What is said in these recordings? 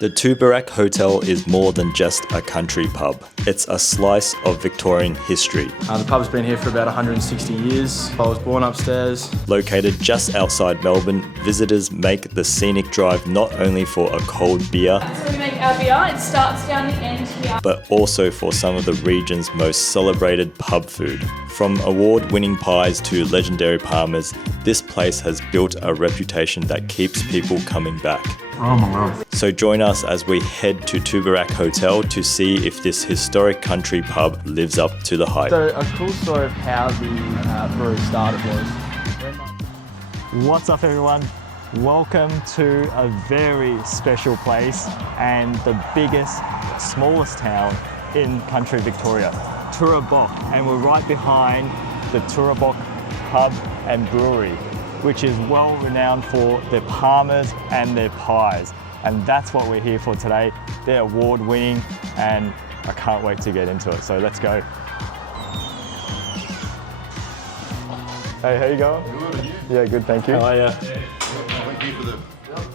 The Tooborac Hotel is more than just a country pub. It's a slice of Victorian history. The pub's been here for about 160 years. I was born upstairs. Located just outside Melbourne, visitors make the scenic drive not only for a cold beer, So we make our beer, it starts down the end here. but also for some of the region's most celebrated pub food. From award-winning pies to legendary Parmas, this place has built a reputation that keeps people coming back. Oh my god. So join us as we head to Tooborac Hotel to see if this historic country pub lives up to the hype. So a cool story of how the brewery started was... What's up everyone? Welcome to a very special place and the biggest, smallest town in country Victoria, Tooborac. And we're right behind the Tooborac Pub and Brewery, which is well renowned for their Parmas and their pies. And that's what we're here for today. They're award winning and I can't wait to get into it. So let's go. Hey, how you going? Good, and you? Yeah, good, thank you. How are you? Thank you for the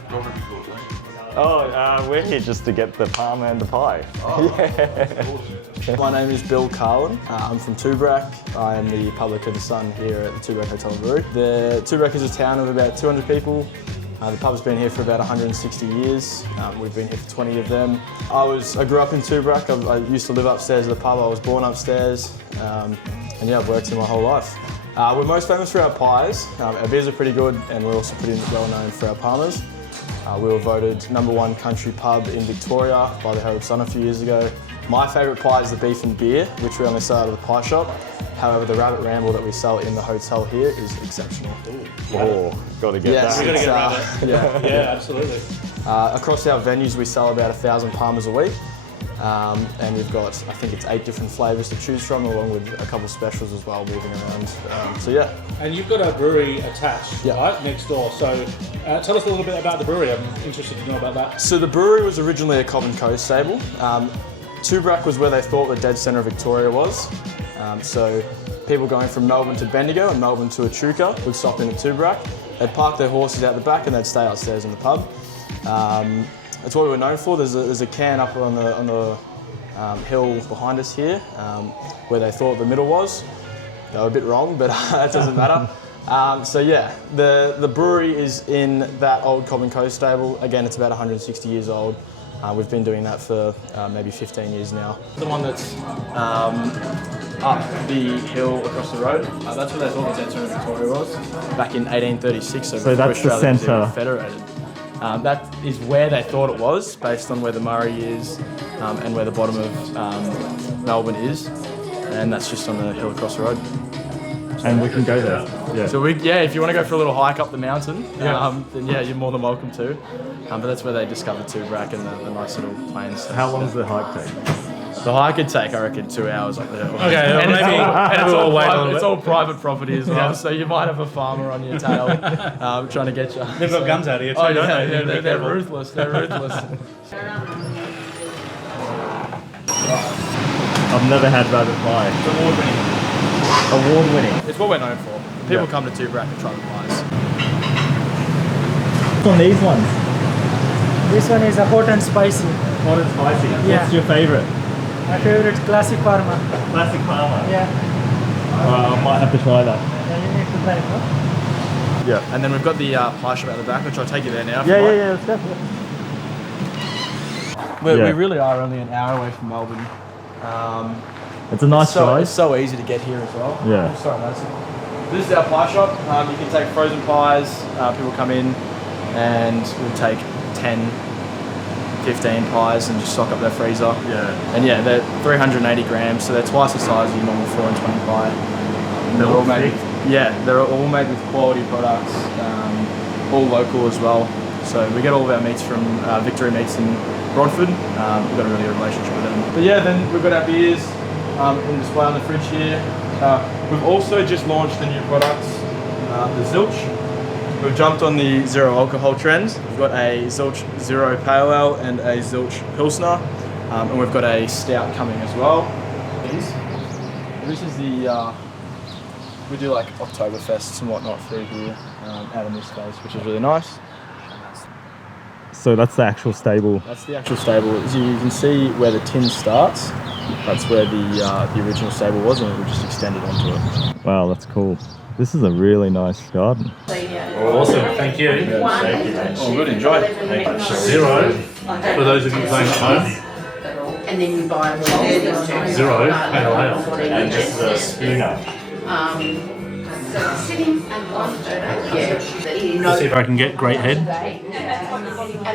geography course, eh? Oh, we're here just to get the Parma and the pie. Oh, that's awesome. My name is Bill Carlin. I'm from Tooborac. I am the publican son here at the Tooborac Hotel and Brewery. The Tooborac is a town of about 200 people. The pub's been here for about 160 years. We've been here for 20 of them. I grew up in Tooborac. I used to live upstairs at the pub. I was born upstairs. And yeah, I've worked here my whole life. We're most famous for our pies. Our beers are pretty good and we're also pretty well known for our Parmas. We were voted #1 country pub in Victoria by the Herald Sun a few years ago. My favourite pie is the beef and beer, which we only sell out of the pie shop. However, the rabbit ramble that we sell in the hotel here is exceptional. Oh, gotta get Yes, that. We're gonna get rabbit. Yeah. Yeah, absolutely. Across our venues, we sell about 1,000 Parmas a week. And we've got, I think it's 8 different flavours to choose from, along with a couple specials as well moving around. So yeah. And you've got a brewery attached, Yeah. right, next door. So tell us a little bit about the brewery. I'm interested to know about that. So the brewery was originally a Cobb & Co stable. Tooborac was where they thought the dead centre of Victoria was. So people going from Melbourne to Bendigo and Melbourne to Echuca would stop in at Tooborac. They'd park their horses out the back and they'd stay upstairs in the pub. That's what we were known for. There's a can up on the hill behind us here where they thought the middle was. They were a bit wrong, but that doesn't matter. So yeah, the brewery is in that old Cobb & Co stable. Again, it's about 160 years old. We've been doing that for maybe 15 years now. The one that's up the hill across the road, that's where they thought the dead centre of Victoria was back in 1836. So before that's the Australia was even centre. federated. That is where they thought it was, based on where the Murray is and where the bottom of Melbourne is. And that's just on the hill across the road. And we can go there. Yeah. So if you want to go for a little hike up the mountain, then yeah, you're more than welcome to. But that's where they discovered Tooborac and the nice little plains. How long does the hike take? The hike could take, I reckon, 2 hours up the hill. Okay, and we'll wait a little it's bit. all private property as well, so you might have a farmer on your tail trying to get you. They've got guns out here too. Oh don't yeah, they? they're ruthless. They're ruthless. I've never had rabbit pie. Award winning. It's what we're known for. People come to Tooborac and try the pies. What's on these ones? This one is a hot and spicy. Hot and spicy. Yeah. What's your favourite? My favorite classic Parma. Classic Parma. Yeah. I might have to try that. Yeah, you need to try it, huh? Yeah. And then we've got the pie shop at the back, which I'll take you there now. if Yeah, you yeah, like. yeah, let's go. We Yeah. really are only an hour away from Melbourne. It's a nice It's drive. so easy to get here as well. Yeah. Oh, sorry, mate. This is our pie shop. You can take frozen pies. People come in and we'll take 10, 15 pies and just stock up their freezer. Yeah. And yeah, they're 380 grams, so they're twice the size of your normal 4 and 20 pie. They're all made. thick? Yeah, they're all made with quality products, all local as well. So we get all of our meats from Victory Meats in Broadford. We've got a really good relationship with them. But yeah, then we've got our beers in display on the fridge here. We've also just launched the new products, the Zilch. We've jumped on the zero alcohol trend. We've got a Zilch Zero Pale Ale and a Zilch Pilsner. And we've got a stout coming as well. This is the, we do like Oktoberfests and whatnot through here out in this space, which is really nice. So that's the actual stable. That's the actual stable. As you can see where the tin starts, that's where the original stable was, and we just extended onto it. Wow, that's cool. This is a really nice garden. Awesome, thank you. Oh, good, enjoy. Zero, for those of you playing at home, And then you buy one. zero, pale ale. And this is a schooner. Sitting and on yeah. Let's see if I can get great head. And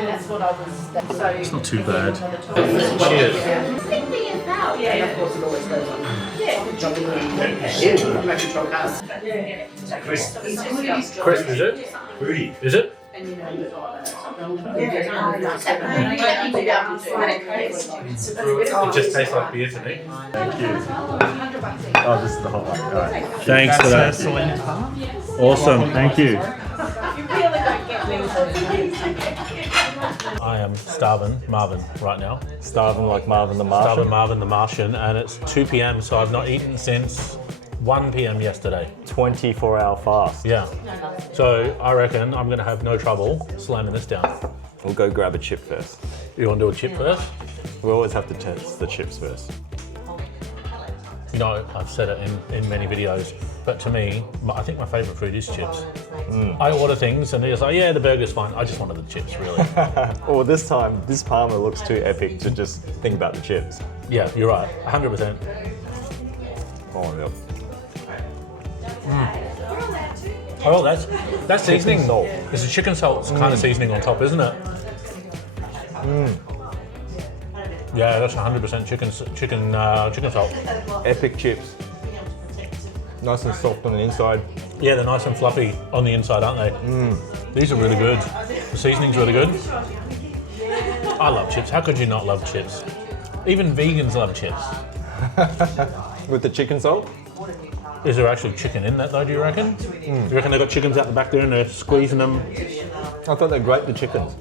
that's what I was. So It's not too bad. cheers. And of course it always goes on. Jumping in. I'm actually trying cars. Chris, is it? Fruity. Is it? It just tastes like beer to me. Oh, this is the hot one. All right. Thanks for that. Awesome. Thank you. I am starving Marvin right now. Starving like Marvin the Martian. Starving Marvin the Martian, and it's 2 p.m. so I've not eaten since 1 p.m. yesterday. 24-hour fast. Yeah. So I reckon I'm gonna have no trouble slamming this down. We'll go grab a chip first. You want to do a chip first? We always have to test the chips first. You know, I've said it in many videos, but to me, I think my favourite food is chips. I order things and it's like, yeah, the burger's fine. I just wanted the chips, really. Well, this time, this Parma looks too epic to just think about the chips. Yeah, you're right, 100%. Oh, yeah. Oh, that's seasoning. salt. It's a chicken salt kind of seasoning on top, isn't it? Yeah, that's 100% chicken salt. Epic chips. Nice and soft on the inside. Yeah, they're nice and fluffy on the inside, aren't they? These are really good. The seasoning's really good. I love chips. How could you not love chips? Even vegans love chips. With the chicken salt? Is there actually chicken in that though, do you reckon? Do you reckon they've got chickens out the back there and they're squeezing them? I thought they grate the chickens.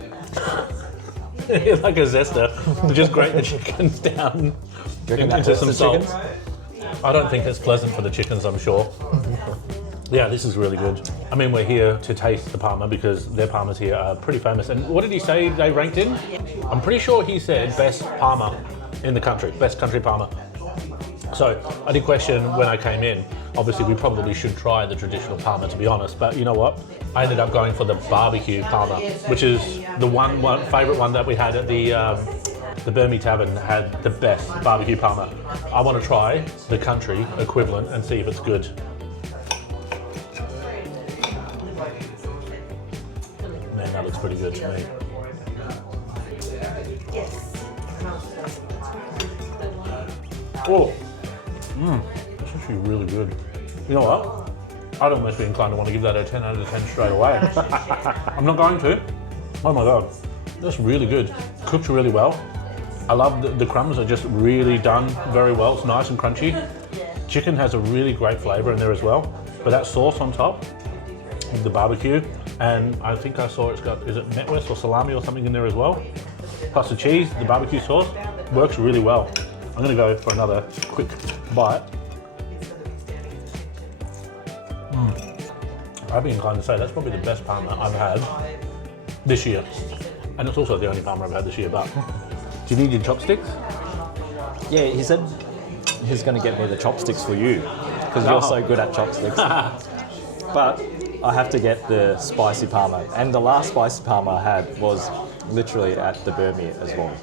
Like a zester. Just grate the chickens down into some salt. I don't think it's pleasant for the chickens, I'm sure. Yeah, this is really good. I mean, we're here to taste the Parma because their Parmas here are pretty famous. And what did he say they ranked in? I'm pretty sure he said best Parma in the country, best country Parma. So I did question when I came in, obviously we probably should try the traditional Parma to be honest, but you know what? I ended up going for the barbecue Parma, which is the one favourite one that we had at the Brewery Tavern had the best barbecue Parma. I want to try the country equivalent and see if it's good. Man, that looks pretty good to me. Oh, it's actually really good. You know what? I'd almost be inclined to want to give that a 10 out of 10 straight away. I'm not going to. Oh my God, that's really good. Cooked really well. I love the crumbs are just really done very well. It's nice and crunchy. Chicken has a really great flavour in there as well. But that sauce on top, the barbecue, and I think I saw it's got, is it metwurst or salami or something in there as well? Plus the cheese, the barbecue sauce, works really well. I'm gonna go for another quick bite. I'd be inclined to say that's probably the best Parma I've had this year. And it's also the only Parma I've had this year, but do you need your chopsticks? Yeah, he said he's going to get me the chopsticks for you because you're so good at chopsticks. But I have to get the spicy Parma. And the last spicy Parma I had was literally at the Brewery as well.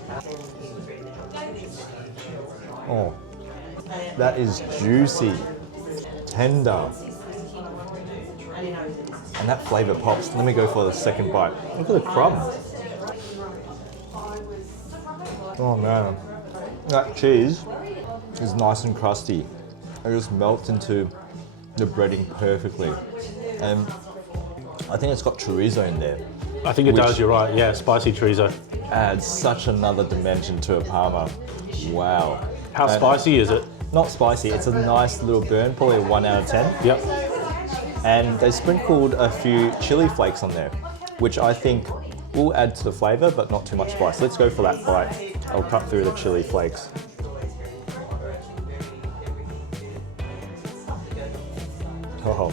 Oh, that is juicy, tender. And that flavour pops. Let me go for the second bite. Look at the crumbs. Oh man, that cheese is nice and crusty. It just melts into the breading perfectly. And I think it's got chorizo in there. I think it does, you're right. Yeah, spicy chorizo. Adds such another dimension to a Parma. Wow. How spicy is it? Not spicy, it's a nice little burn, probably a 1 out of 10. Yep. And they sprinkled a few chili flakes on there, which I think will add to the flavour, but not too much spice. Let's go for that bite. I'll cut through the chili flakes. Oh,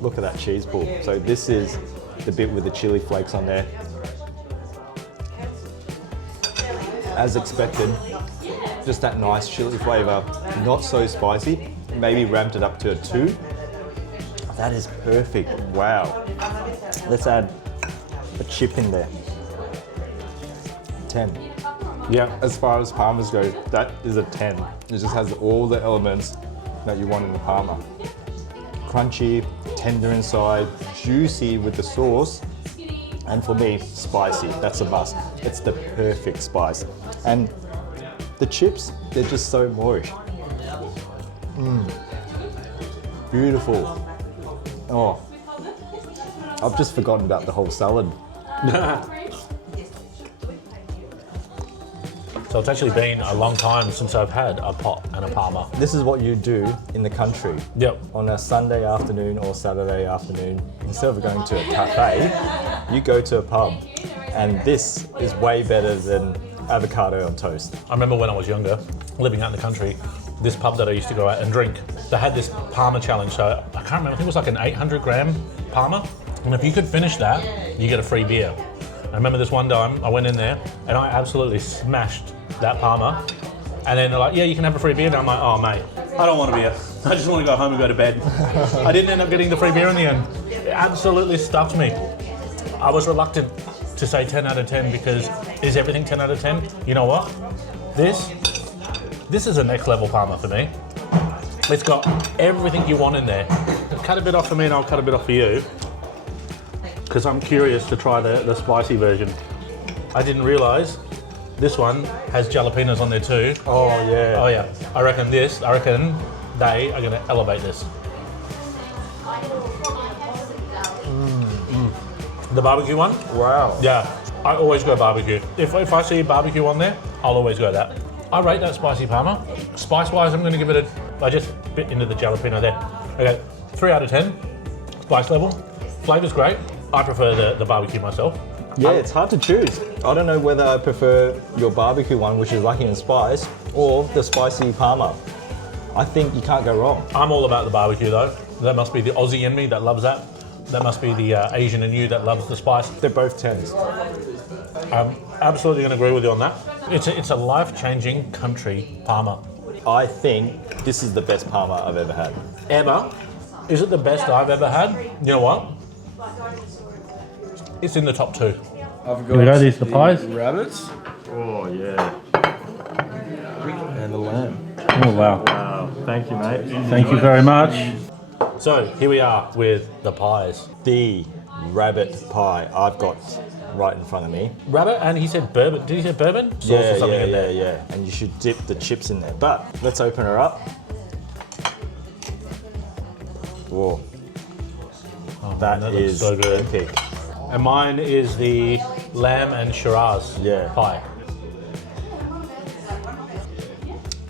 look at that cheese ball. So this is the bit with the chili flakes on there. as expected. Just that nice chili flavour, not so spicy. Maybe ramped it up to a 2. That is perfect. Wow. Let's add a chip in there. 10. Yeah, as far as Parmas go, that is a 10. It just has all the elements that you want in the Parma. Crunchy, tender inside, juicy with the sauce, and for me, spicy. That's a must. It's the perfect spice. And the chips, they're just so moist. Beautiful. Oh, I've just forgotten about the whole salad. So it's actually been a long time since I've had a pot and a Parma. This is what you do in the country. Yep. On a Sunday afternoon or Saturday afternoon, instead of going to a cafe, you go to a pub. And this is way better than avocado on toast. I remember when I was younger, living out in the country, this pub that I used to go out and drink, they had this Parma challenge. So I can't remember, I think it was like an 800 gram Parma. And if you could finish that, you get a free beer. I remember this one time I went in there and I absolutely smashed that Parma. And then they're like, yeah, you can have a free beer. And I'm like, oh mate, I don't want a beer. I just want to go home and go to bed. I didn't end up getting the free beer in the end. It absolutely stuffed me. I was reluctant to say 10 out of 10 because is everything 10 out of 10? You know what? This is a next level Parma for me. It's got everything you want in there. Cut a bit off for me and I'll cut a bit off for you, because I'm curious to try the spicy version. I didn't realise this one has jalapenos on there too. Oh yeah. Oh yeah. I reckon they are going to elevate this. The barbecue one? Wow. Yeah, I always go barbecue. If I see barbecue on there, I'll always go that. I rate that spicy Parma. Spice-wise, I'm going to give it I just bit into the jalapeno there. Okay, 3 out of 10. Spice level. Flavour's great. I prefer the barbecue myself. Yeah, it's hard to choose. I don't know whether I prefer your barbecue one, which is lacking in spice, or the spicy Parma. I think you can't go wrong. I'm all about the barbecue though. That must be the Aussie in me that loves that. That must be the Asian in you that loves the spice. They're both 10s. I'm absolutely going to agree with you on that. It's a life-changing country Parma. I think this is the best Parma I've ever had. Ever? Is it the best I've ever had? You know what? It's in the top 2. I've Here we go, these are the pies. Rabbits Oh yeah. and the lamb. Oh wow. Wow. Thank you, mate. Thank you very much. So here we are with the pies. The rabbit pie I've got right in front of me. Rabbit, and he said bourbon. Did he say bourbon? Sauce or something in there. Yeah. And you should dip the chips in there. But let's open her up. Whoa. Oh, That man, looks is so good. epic. And mine is the lamb and shiraz pie.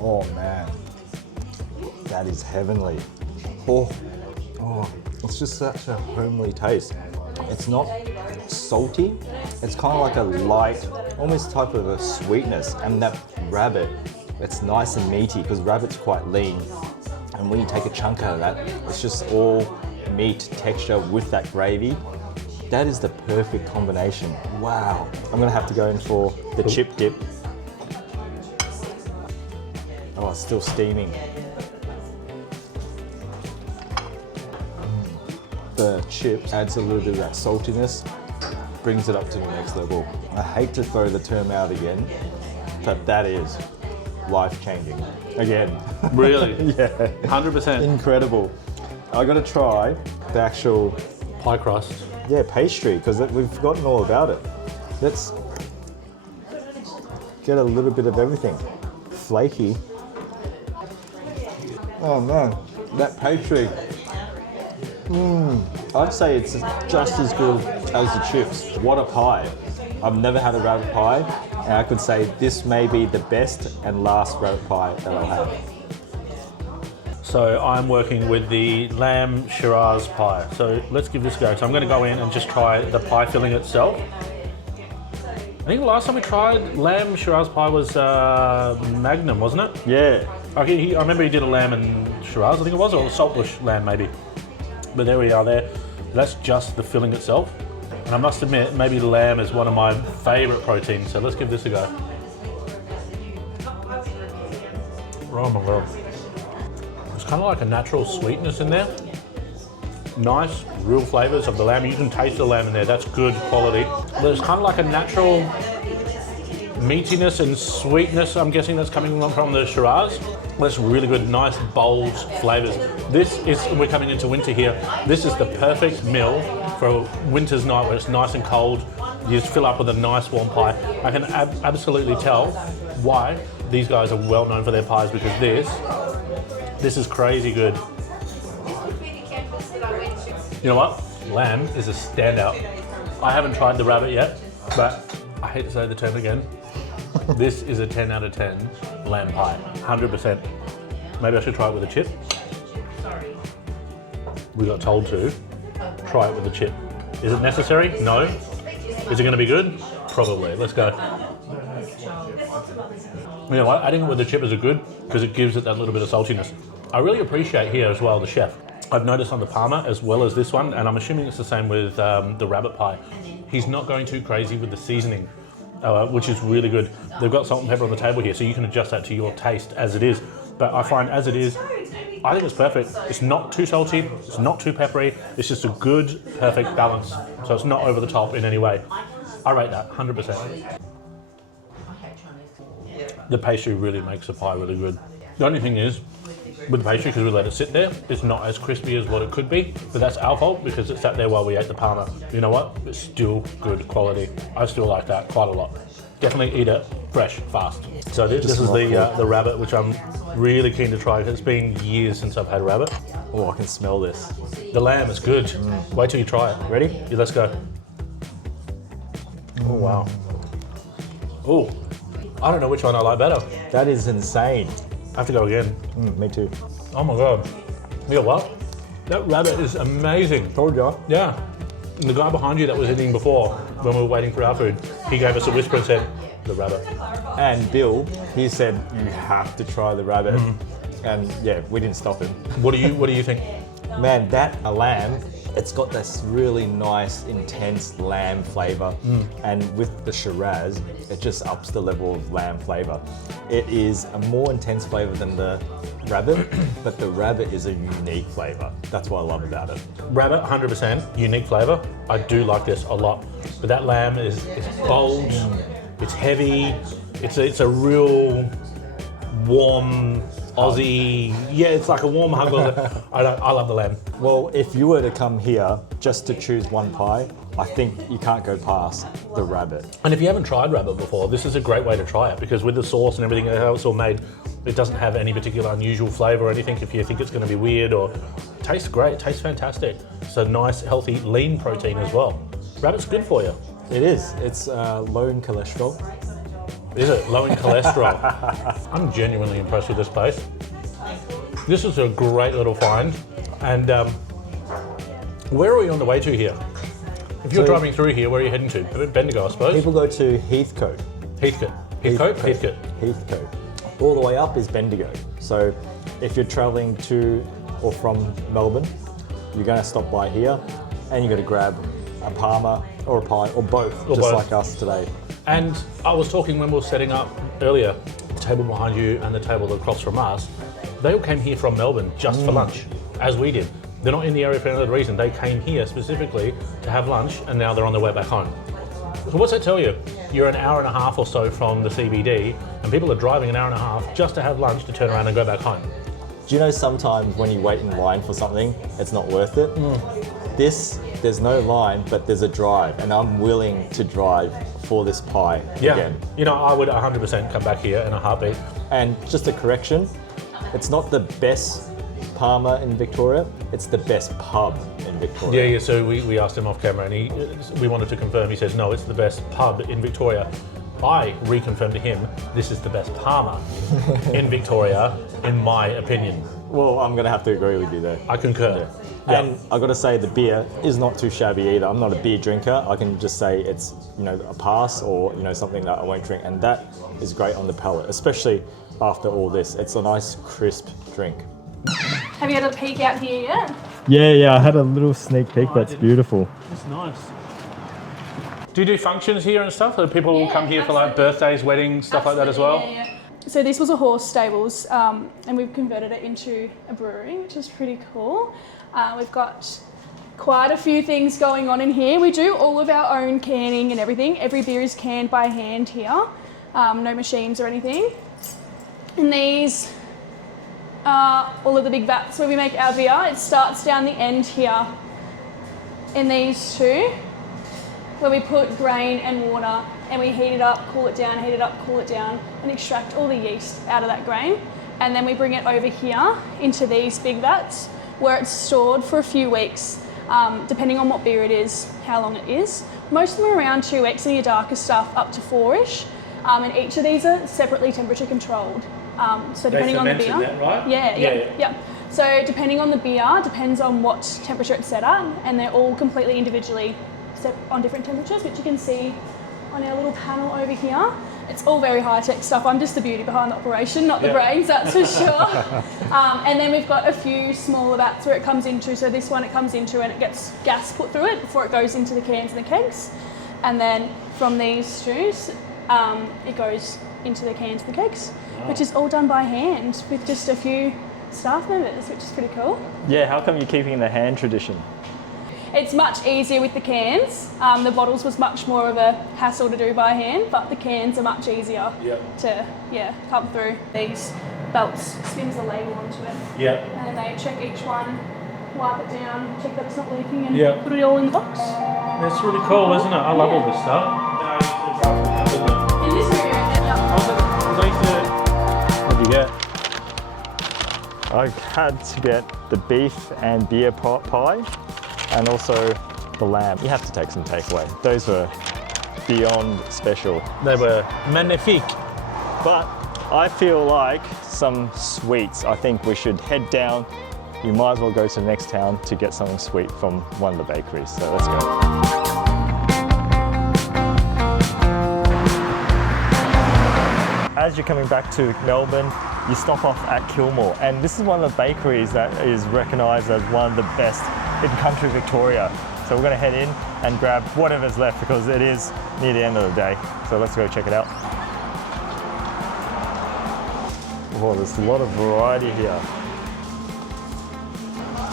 Oh man, that is heavenly. Oh, it's just such a homely taste. It's not salty. It's kind of like a light, almost type of a sweetness. And that rabbit, it's nice and meaty because rabbit's quite lean. And when you take a chunk out of that, it's just all meat texture with that gravy. That is the perfect combination. Wow. I'm gonna have to go in for the chip dip. Oh, it's still steaming. The chips adds a little bit of that saltiness, brings it up to the next level. I hate to throw the term out again, but that is life-changing. Again. Really? Yeah. 100%. Incredible. I gotta try the actual Pie crust. pastry, because we've forgotten all about it. Let's get a little bit of everything. Flaky. Oh man, that pastry. I'd say it's just as good as the chips. What a pie. I've never had a rabbit pie, and I could say this may be the best and last rabbit pie that I'll have. So I'm working with the lamb shiraz pie. So let's give this a go. So I'm going to go in and just try the pie filling itself. I think the last time we tried lamb shiraz pie was Magnum, wasn't it? Yeah. Okay, I remember he did a lamb and shiraz, I think it was, or a saltbush lamb maybe. But there we are there. That's just the filling itself. And I must admit, maybe lamb is one of my favourite proteins, so let's give this a go. Oh my god. It's kind of like a natural sweetness in there. Nice, real flavours of the lamb. You can taste the lamb in there. That's good quality. There's kind of like a natural meatiness and sweetness, I'm guessing, that's coming from the Shiraz. That's really good, nice, bold flavours. This is, we're coming into winter here, this is the perfect meal for a winter's night where it's nice and cold. You just fill up with a nice warm pie. I can absolutely tell why these guys are well known for their pies, because this is crazy good. You know what? Lamb is a standout. I haven't tried the rabbit yet, but I hate to say the term again. This is a 10 out of 10 lamb pie, 100%. Maybe I should try it with a chip. We got told to try it with a chip. Is it necessary? No. Is it going to be good? Probably. Let's go. You know what? Adding it with the chip is good because it gives it that little bit of saltiness. I really appreciate here as well the chef. I've noticed on the Parma as well as this one, and I'm assuming it's the same with the rabbit pie. He's not going too crazy with the seasoning, which is really good. They've got salt and pepper on the table here, so you can adjust that to your taste as it is. But I find as it is, I think it's perfect. It's not too salty, it's not too peppery, it's just a good, perfect balance. So it's not over the top in any way. I rate that, 100%. The pastry really makes the pie really good. The only thing is, with the pastry, because we let it sit there, it's not as crispy as what it could be, but that's our fault because it sat there while we ate the Parma. You know what? It's still good quality. I still like that quite a lot. Definitely eat it fresh, fast. So this is the rabbit, which I'm really keen to try. It's been years since I've had rabbit. Oh, I can smell this. The lamb is good. Wait till you try it. Ready? Yeah, let's go. Oh, wow. Oh, I don't know which one I like better. That is insane. I have to go again. Me too. Oh my God. You know what? That rabbit is amazing. Told ya. Yeah. And the guy behind you that was eating before, when we were waiting for our food, he gave us a whisper and said, the rabbit. And Bill, he said, you have to try the rabbit. And yeah, we didn't stop him. What do you think? Man, a lamb, it's got this really nice, intense lamb flavour. And with the Shiraz, it just ups the level of lamb flavour. It is a more intense flavour than the rabbit, but the rabbit is a unique flavour. That's what I love about it. Rabbit, 100%, unique flavour. I do like this a lot. But that lamb it's bold, it's heavy, it's a real warm Aussie, yeah, it's like a warm hug. I love the lamb. Well, if you were to come here just to choose one pie, I think you can't go past the rabbit. And if you haven't tried rabbit before, this is a great way to try it because with the sauce and everything, how it's all made, it doesn't have any particular unusual flavour or anything. If you think it's going to be weird or it tastes great, it tastes fantastic. It's a nice, healthy, lean protein as well. Rabbit's good for you. It is. It's low in cholesterol. Is it? Low in cholesterol. I'm genuinely impressed with this place. This is a great little find. And where are we on the way to here? If you're driving through here, where are you heading to? Bendigo, I suppose. People go to Heathcote. Heathcote. All the way up is Bendigo. So if you're traveling to or from Melbourne, you're going to stop by here and you're going to grab a Parma or a pie or both, like us today. And I was talking when we were setting up earlier, the table behind you and the table across from us, they all came here from Melbourne just for lunch, as we did. They're not in the area for any other reason. They came here specifically to have lunch and now they're on their way back home. So what's that tell you? You're an hour and a half or so from the CBD and people are driving an hour and a half just to have lunch to turn around and go back home. Do you know sometimes when you wait in line for something, it's not worth it? There's no line, but there's a drive, and I'm willing to drive for this pie again. You know, I would 100% come back here in a heartbeat. And just a correction, it's not the best Parma in Victoria, it's the best pub in Victoria. Yeah, so we asked him off camera and we wanted to confirm. He says, no, it's the best pub in Victoria. I reconfirmed to him, this is the best Parma in Victoria, in my opinion. Well, I'm going to have to agree with you there. I concur. Yeah. And I've got to say the beer is not too shabby either. I'm not a beer drinker. I can just say it's, a pass or, something that I won't drink. And that is great on the palate, especially after all this. It's a nice, crisp drink. Have you had a peek out here yet? Yeah, I had a little sneak peek. That's beautiful. It's nice. Do you do functions here and stuff? So people will come here for like birthdays, weddings, stuff like that as well? Yeah. So this was a horse stables, and we've converted it into a brewery, which is pretty cool. We've got quite a few things going on in here. We do all of our own canning and everything. Every beer is canned by hand here, no machines or anything. And these are all of the big vats where we make our beer. It starts down the end here in these two, where we put grain and water and we heat it up, cool it down, heat it up, cool it down, and extract all the yeast out of that grain. And then we bring it over here into these big vats where it's stored for a few weeks, depending on what beer it is, how long it is. Most of them are around 2 weeks, and your darker stuff up to 4-ish. And each of these are separately temperature controlled. So depending on the beer. That, right? Yeah. So depending on the beer, depends on what temperature it's set at, and they're all completely individually set on different temperatures, which you can see on our little panel over here. It's all very high-tech stuff. I'm just the beauty behind the operation, not the brains, that's for sure. And then we've got a few smaller vats where it comes into. So this one it comes into and it gets gas put through it before it goes into the cans and the kegs. And then from these two, it goes into the cans and the kegs, which is all done by hand with just a few staff members, which is pretty cool. Yeah, how come you're keeping the hand tradition? It's much easier with the cans. The bottles was much more of a hassle to do by hand, but the cans are much easier to come through. These belts spins the label onto it. And then they check each one, wipe it down, check that it's not leaking, and put it all in the box. It's really cool, isn't it? I love all this stuff. In this area, What do you get? I had to get the beef and beer pie, and also the lamb. You have to take some takeaway. Those were beyond special. They were magnifique. But I feel like some sweets. I think we should head down. You might as well go to the next town to get something sweet from one of the bakeries. So let's go. As you're coming back to Melbourne, you stop off at Kilmore, and this is one of the bakeries that is recognised as one of the best in country Victoria. So we're going to head in and grab whatever's left because it is near the end of the day. So let's go check it out. Oh, there's a lot of variety here.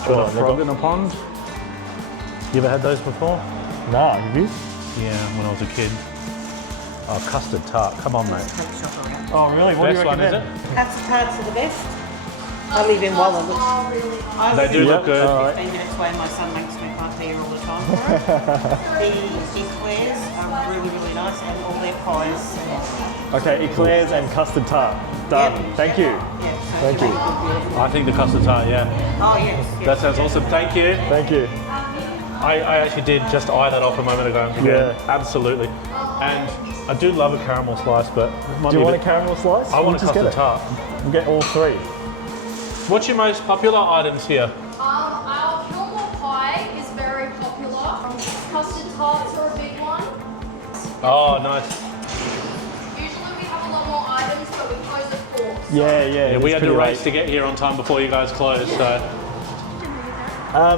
Got a frog in a pond. You ever had those before? No, have you? Yeah, when I was a kid. Oh, custard tart. Come on, mate. Oh, really? What do you Best one, is recommend? it? Custard tarts are the best. I live in Wallen. They do look good. All right. 15 minutes away, my son makes me party here all the time for it. The eclairs are really, really nice, and all their pies. Okay, eclairs and custard tart. Done. Yep. Thank you. Yeah, so Thank they you. look beautiful. I think the custard tart, yeah. Oh, yes. That sounds awesome. Thank you. Thank you. I actually did just eye that off a moment ago. Yeah. Absolutely. And I do love a caramel slice, but it might Do be you want a bit- caramel slice? I want a We'll just get custard it. tart. We'll get all three. What's your most popular items here? Our Kilmore pie is very popular. Custard tarts are a big one. Oh, nice. Usually we have a lot more items, but we close at 4. Yeah, We it's had to pretty race late. to get here on time before you guys closed, so.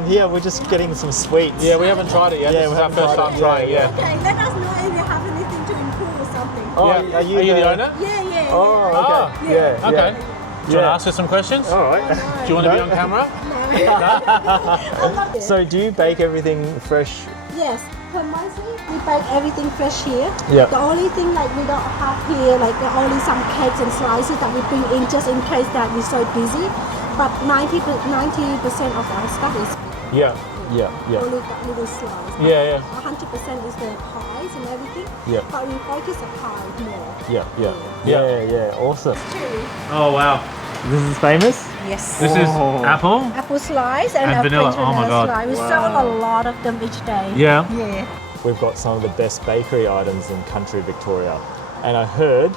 Yeah, we're just getting some sweets. Yeah, we haven't tried it yet. Yeah, This we is our haven't first tried time it. trying, Yeah, yeah. Okay, let us know if you have anything to improve or something. Oh, Yeah. are you the owner? Yeah. Oh, okay. Ah, yeah. Okay. Yeah. Do you want to ask us some questions? All right. Do you want to be on camera? So, do you bake everything fresh? Yes, permanently we bake everything fresh here. Yeah. The only thing like we don't have here, like only some cakes and slices that we bring in just in case that we're so busy. But 90% of our stuff is Yeah. Yeah. only that little slice. Yeah. 100% is the pies and everything. Yeah. But we focus on pie more. Yeah. Awesome. Oh, wow. This is famous? Yes. This is apple? Apple slice and, And a vanilla. French Oh my vanilla God. slice. We sell a lot of them each day. Yeah. Yeah. We've got some of the best bakery items in country Victoria. And I heard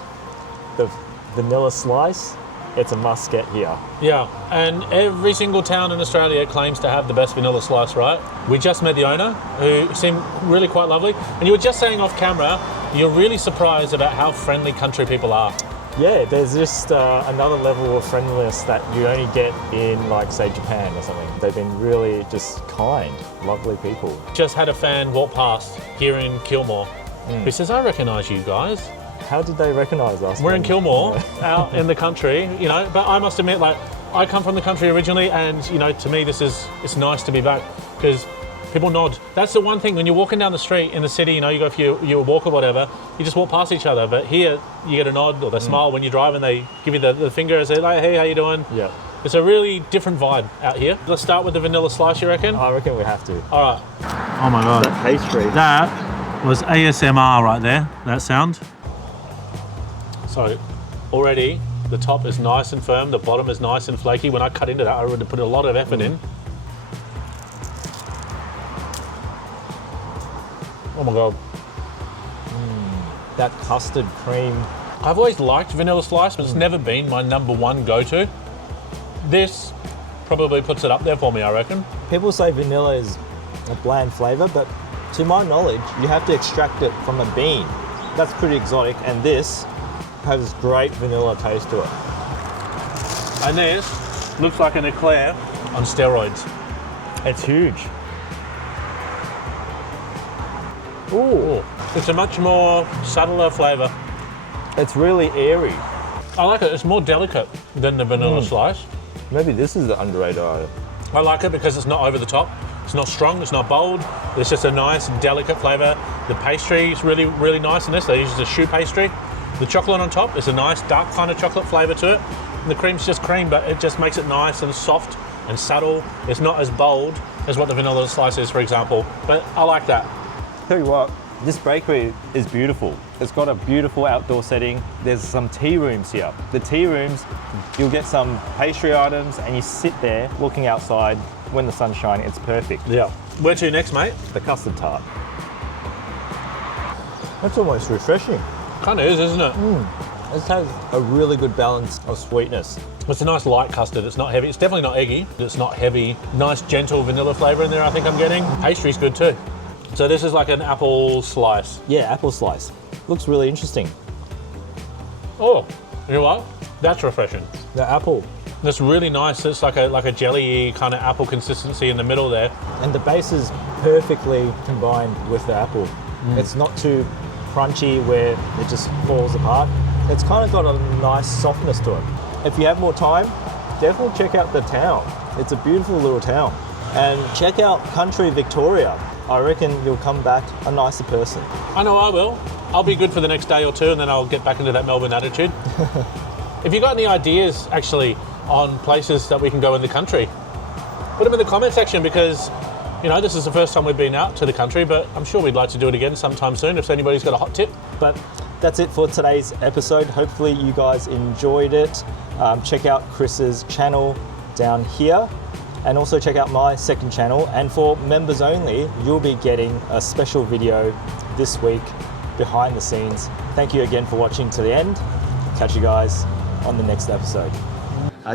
the vanilla slice, it's a must get here. Yeah, and every single town in Australia claims to have the best vanilla slice, right? We just met the owner, who seemed really quite lovely. And you were just saying off camera, you're really surprised about how friendly country people are. Yeah, there's just another level of friendliness that you only get in, like, say, Japan or something. They've been really just kind, lovely people. Just had a fan walk past here in Kilmore who says, I recognise you guys. How did they recognise us? We're in Kilmore, out in the country, you know, but I must admit, like, I come from the country originally, and, you know, to me, it's nice to be back, because people nod. That's the one thing, when you're walking down the street in the city, you know, you go for your walk or whatever, you just walk past each other, but here, you get a nod or they smile when you drive, and they give you the finger and say, like, hey, how you doing? Yeah. It's a really different vibe out here. Let's start with the vanilla slice, you reckon? I reckon we have to. All right. Oh my God. That pastry. That was ASMR right there, that sound. So already the top is nice and firm, the bottom is nice and flaky. When I cut into that, I would have put a lot of effort in. Oh my God. That custard cream. I've always liked vanilla slice, but it's never been my number one go-to. This probably puts it up there for me, I reckon. People say vanilla is a bland flavour, but to my knowledge, you have to extract it from a bean. That's pretty exotic, and this has great vanilla taste to it. And this looks like an eclair on steroids. It's huge. Ooh. It's a much more subtler flavour. It's really airy. I like it. It's more delicate than the vanilla slice. Maybe this is the underrated item. I like it because it's not over the top. It's not strong, it's not bold. It's just a nice, delicate flavour. The pastry is really, really nice in this. They use the choux pastry. The chocolate on top is a nice, dark kind of chocolate flavour to it. And the cream's just cream, but it just makes it nice and soft and subtle. It's not as bold as what the vanilla slice is, for example. But I like that. Tell you what, this bakery is beautiful. It's got a beautiful outdoor setting. There's some tea rooms here. The tea rooms, you'll get some pastry items and you sit there looking outside when the sun's shining. It's perfect. Yeah. Where to next, mate? The custard tart. That's almost refreshing. Kind of is, isn't it? This has a really good balance of sweetness. It's a nice light custard. It's not heavy. It's definitely not eggy. It's not heavy. Nice, gentle vanilla flavour in there, I think I'm getting. Pastry's good too. So this is like an apple slice. Yeah, apple slice. Looks really interesting. Oh, you know what? That's refreshing. The apple. That's really nice. It's like a jelly kind of apple consistency in the middle there. And the base is perfectly combined with the apple. It's not too crunchy where it just falls apart. It's kind of got a nice softness to it. If you have more time, definitely check out the town. It's a beautiful little town. And check out Country Victoria. I reckon you'll come back a nicer person. I know I will. I'll be good for the next day or two, and then I'll get back into that Melbourne attitude. If you've got any ideas, actually, on places that we can go in the country, put them in the comment section, because, you know, this is the first time we've been out to the country, but I'm sure we'd like to do it again sometime soon if anybody's got a hot tip. But that's it for today's episode. Hopefully you guys enjoyed it. Check out Chris's channel down here, and also check out my second channel. And for members only, you'll be getting a special video this week behind the scenes. Thank you again for watching to the end. Catch you guys on the next episode.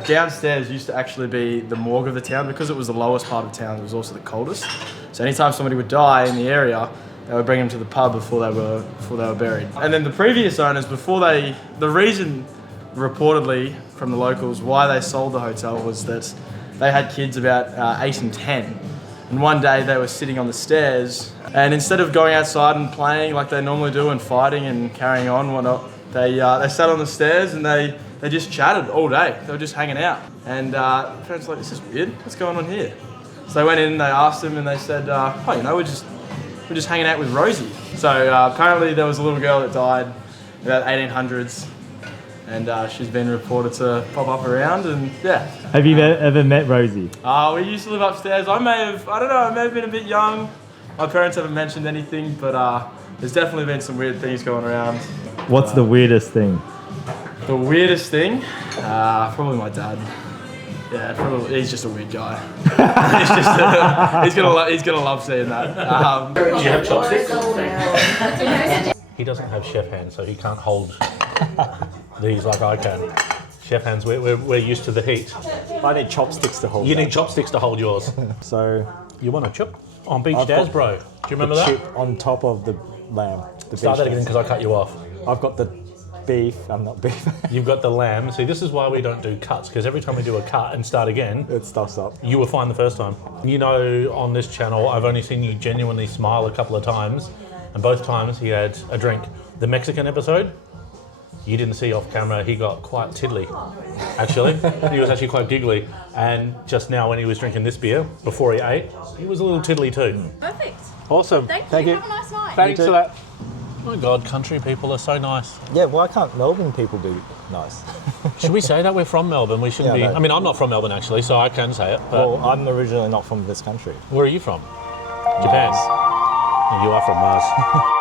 Downstairs used to actually be the morgue of the town. Because it was the lowest part of town, it was also the coldest. So anytime somebody would die in the area, they would bring them to the pub before they were buried. And then the previous owners, the reason reportedly from the locals why they sold the hotel was that they had kids about 8 and 10. And one day they were sitting on the stairs, and instead of going outside and playing like they normally do and fighting and carrying on and whatnot, they sat on the stairs and they just chatted all day. They were just hanging out. And parents were like, this is weird, what's going on here? So they went in and they asked them and they said, oh, you know, we're just hanging out with Rosie. So apparently there was a little girl that died about 1800s, and she's been reported to pop up around, and yeah. Have you ever met Rosie? We used to live upstairs. I may have been a bit young. My parents haven't mentioned anything, but there's definitely been some weird things going around. What's the weirdest thing? The weirdest thing? Probably my dad. Yeah, probably. He's just a weird guy. He's gonna love seeing that. Do you have chopsticks? He doesn't have chef hands, so he can't hold these like I can. Chef hands, we're used to the heat. I need chopsticks to hold. You need chopsticks to hold yours. So you want a chip on Beach Daz, bro? Do you remember that? Chip on top of the lamb. Start that again because I cut you off. I've got the beef. I'm not beef. You've got the lamb. See, this is why we don't do cuts, because every time we do a cut and start again, it stuffs up. You were fine the first time. You know, on this channel, I've only seen you genuinely smile a couple of times, and both times he had a drink. The Mexican episode, you didn't see off camera, he got quite tiddly, actually. He was actually quite giggly. And just now when he was drinking this beer, before he ate, he was a little tiddly too. Perfect. Awesome. Thank you. Have a nice night. Thanks for that. My God, country people are so nice. Yeah, why can't Melbourne people be nice? Should we say that we're from Melbourne? We shouldn't be. Yeah, no. I mean, I'm not from Melbourne actually, so I can say it. But Well, I'm originally not from this country. where are you from? Japan. Mars. And you are from Mars.